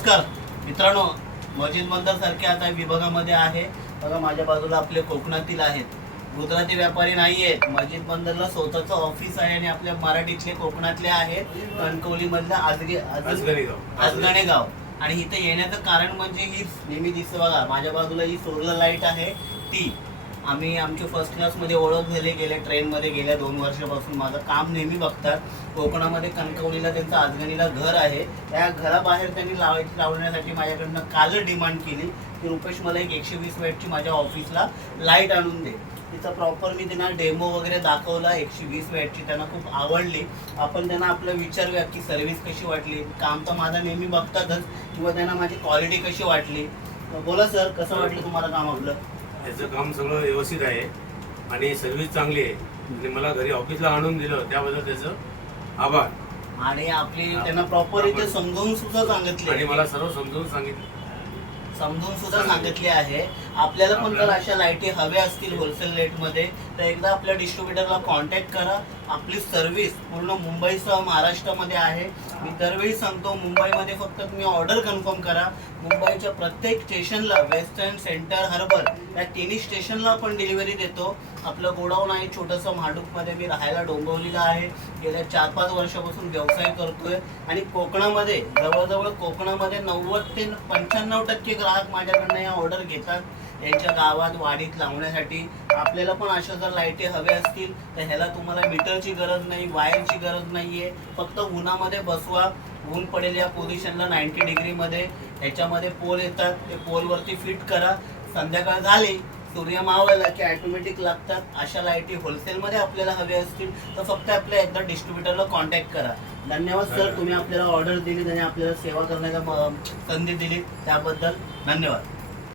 नमस्कार मित्रांनो, मस्जिद बंदर सारख्या आता विभागामध्ये आहे बघा. माझ्या बाजूला आपले कोकणातील आहेत, गुजराती व्यापारी नाही आहेत. मस्जिद बंदरला स्वतःचं ऑफिस आहे आणि आपल्या मराठीतले कोकणातले आहेत. कणकवली मधलं आजगणे गाव. आणि इथे येण्याचं कारण म्हणजे ही नेहमी दिसतं बघा माझ्या बाजूला ही सोलर लाईट आहे ती. आम्ही आमच्या फर्स्ट क्लासमध्ये ओळख झाली, गेल्या ट्रेनमध्ये गेल्या 2 वर्षापासून. माझं काम नेहमी बघतात. कोकणामध्ये कणकवलीला त्यांचं आजगणीला घर आहे. त्या घराबाहेर त्यांनी लावण्यासाठी माझ्याकडनं काल डिमांड केली की रुपेश मला एक 120 वॅटची माझ्या ऑफिसला लाईट आणून दे. तिचा प्रॉपर मी त्यांना डेमो वगैरे दाखवला. 120 वॅटची त्यांना खूप आवडली. आपण त्यांना आपलं विचारूया की सर्व्हिस कशी वाटली. काम तर माझं नेहमी बघतातच, किंवा त्यांना माझी क्वालिटी कशी वाटली. बोला सर, कसं वाटलं तुम्हाला काम आपलं? याचं काम सगळं व्यवस्थित आहे आणि सर्व्हिस चांगली आहे आणि मला घरी ऑफिसला आणून दिलं त्याबद्दल त्याचं आभार. आणि आपली त्यांना प्रॉपर इथे समजावून सुद्धा सांगितले आणि मला सर्व समजावून सांगितले आहे. आपल्याला पण जर अशा लाईटी हव्या असतील होलसेल रेटमध्ये तर एकदा आपल्या डिस्ट्रीब्युटरला कॉन्टॅक्ट करा. आपली सर्व्हिस पूर्ण मुंबईसह महाराष्ट्रामध्ये आहे. मी दरवेळी सांगतो, मुंबईमध्ये फक्त तुम्ही ऑर्डर कन्फर्म करा. मुंबईच्या प्रत्येक स्टेशनला, वेस्टर्न, सेंटर, हार्बर या तिन्ही स्टेशनला आपण डिलिव्हरी देतो. आपलं गोडाऊन आहे छोटंसं म्हाडूकमध्ये. मी राहायला डोंबिवलीला आहे. गेल्या 4-5 वर्षापासून व्यवसाय करतोय. आणि कोकणामध्ये जवळजवळ कोकणामध्ये 90 ते 95% ग्राहक माझ्याकडनं या ऑर्डर घेतात यांच्या गावात वाडीत लावण्यासाठी. आपल्याला पण अशा जर लाईटी हव्या असतील तर ह्याला तुम्हाला मीटरची गरज नाही, वायरची गरज नाही आहे. फक्त उन्हामध्ये बसवा. ऊन पडेल या पोझिशनला 90 डिग्रीमध्ये. ह्याच्यामध्ये पोल येतात, ते पोलवरती फिट करा. संध्याकाळ झाली, सूर्य मावळला की ऑटोमॅटिक लागतात. अशा लाईटी होलसेलमध्ये आपल्याला हव्या असतील तर फक्त आपल्या एकदा डिस्ट्रीब्युटरला कॉन्टॅक्ट करा. धन्यवाद सर, तुम्ही आपल्याला ऑर्डर दिली आणि आपल्याला सेवा करण्याचा संधी दिली त्याबद्दल धन्यवाद.